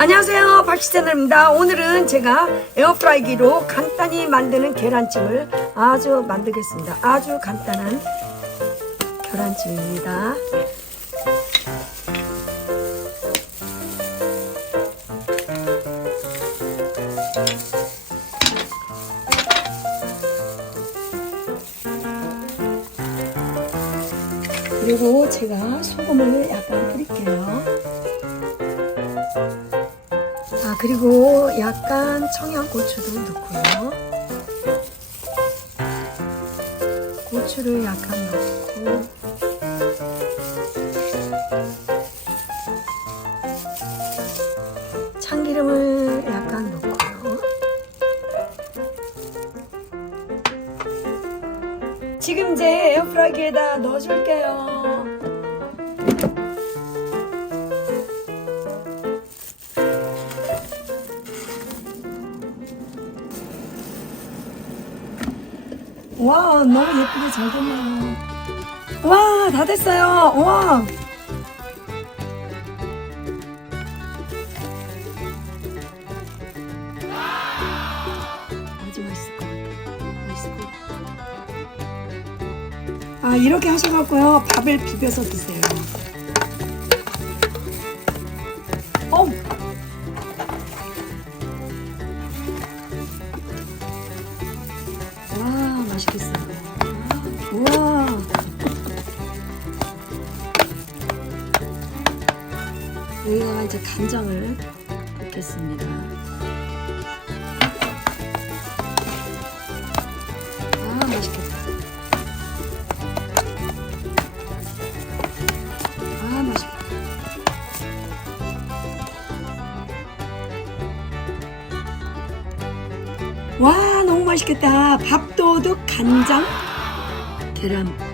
안녕하세요, 박시채널입니다. 오늘은 제가 에어프라이기로 간단히 만드는 계란찜을 만들겠습니다. 아주 간단한 계란찜입니다. 그리고 제가 소금을 약간 뿌릴게요. 그리고 약간 청양고추도 넣고요. 고추를 약간 넣고 참기름을 약간 넣고요. 지금 이제 에어프라이기에다 넣어줄게요. 와, 너무 예쁘게 잘 됐네요. 와, 다 됐어요. 와. 아주 맛있을 것 같아요. 맛있을 것 같아요. 이렇게 하셔갖고요. 밥을 비벼서 드세요. 와, 맛있겠어요. 우와. 여기다가 이제 간장을 넣겠습니다. 맛있겠다. 맛있겠다. 와, 너무 맛있겠다. 밥도둑 간장 계란밥.